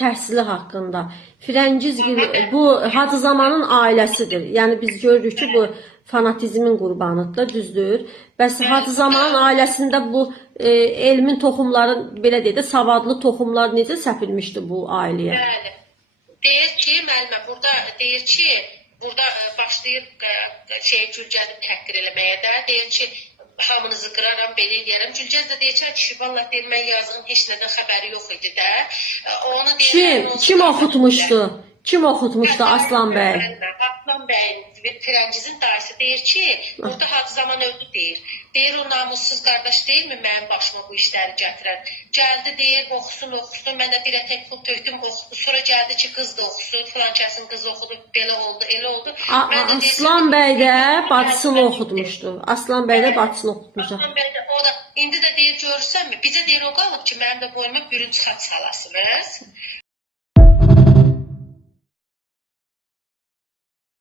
Təhsili haqqında. Firəngizgil bu Hacı Zamanın ailəsidir. Yəni biz görürük ki, bu fanatizmin qurbanıdır, düzdür. Bəs Hacı Zamanın ailəsində bu elmin toxumları, belə deyək də, savadlı toxumlar necə səpilmişdi bu ailəyə? Bəli. Deyir ki, müəllimə burada deyir ki, burada başlayır Gülgəzi təhqir eləməyə də. Deyir ki, hamınızı qıraram, belə eləyərəm. Gülgəz də deyir ki, vallahi deyir, mən yazığın heç nədən xəbəri yox idi də. Onu deyir, Kim oxutmuşdu? Kim oxutmuşdu Aslan bəy? Aslan bəyin Firəngizin dayısı deyir ki, burada Hacı Zaman öldü deyir. Deyir, o namussuz qardaş deyilmi mənim başıma bu işləri gətirən? Gəldi deyir, oxusun. Mən də bir ətək pul tökdüm, oxudu. Sonra gəldi ki, qız da oxusun. Filan kəsin qızı oxudu, belə oldu, elə oldu. Aslan bəy də bacısını oxutmuşdu. Aslan bəy də bacısını oxutmuşdu. Aslan bəy də o da, indi də deyir, görürsənmi? Bizə deyir, o qalıb ki, mənim də boynuma bürünc xat salasınız.